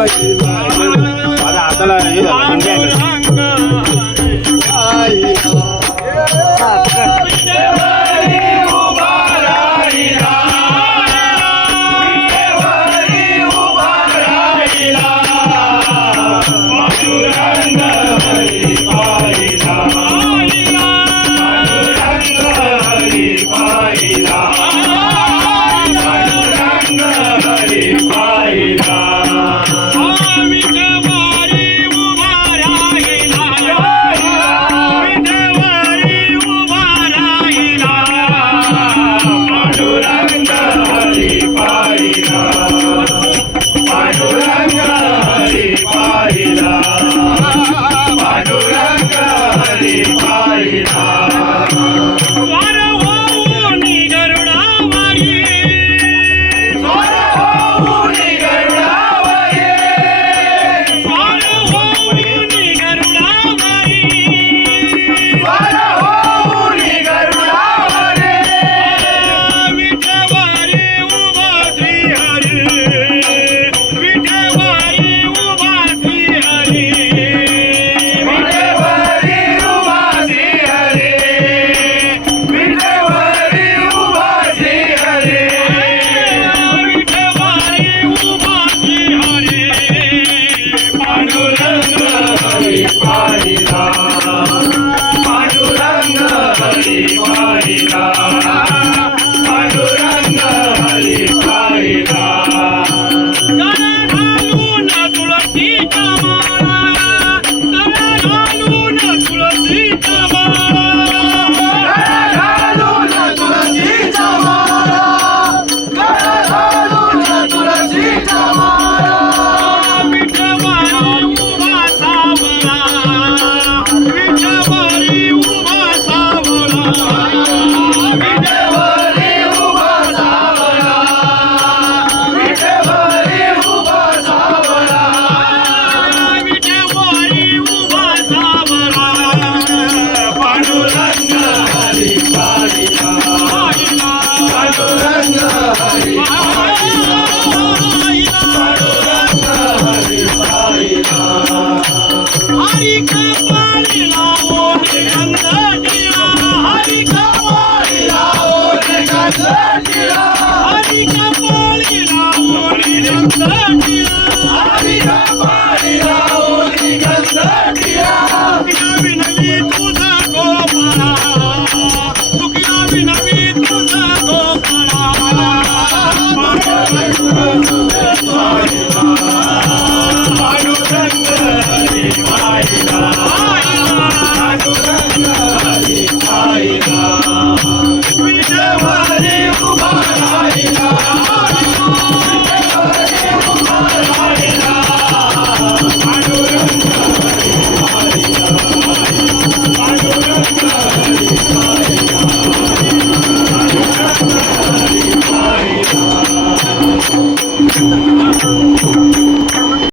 माझ्या हाताला हे Yeah. 哎呀！